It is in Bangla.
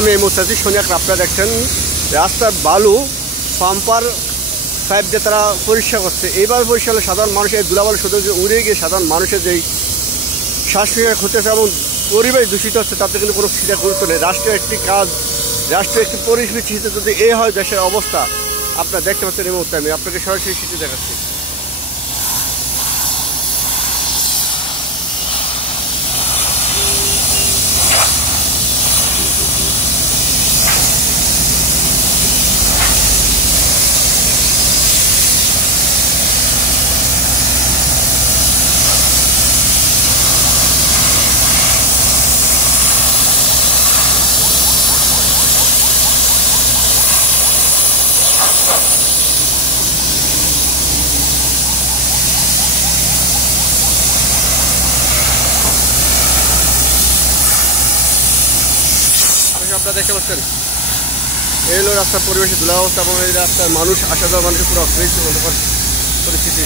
আমি এই মুহূর্তে আছি সোনিয়া ক্লাব। আপনারা দেখছেন রাস্তার বালু পাম্পার পাইপ দিয়ে তারা পরিষ্কার করছে। এইবার পরিষ্কার হলে সাধারণ মানুষের ধুলাবালু শুধু উড়ে গিয়ে সাধারণ মানুষের যেই শ্বাস প্রশ্বাস হতেছে এবং পরিবেশ দূষিত হচ্ছে, তাতে কিন্তু কোনো সেটা গুরুত্ব নেই। রাষ্ট্রীয় একটি কাজ, রাষ্ট্রীয় একটি পরিস্থিতিতে যদি এই হয় দেশের অবস্থা, আপনারা দেখতে পাচ্ছেন এই মুহূর্তে আমি আপনাকে সরাসরি সেটি দেখাচ্ছি। আপনারা দেখতে পাচ্ছেন এই হলো রাস্তার পরিবেশের ধুলা অবস্থা এবং এই রাস্তার মানুষ আসা যাওয়া মানুষের পুরো পরিস্থিতি।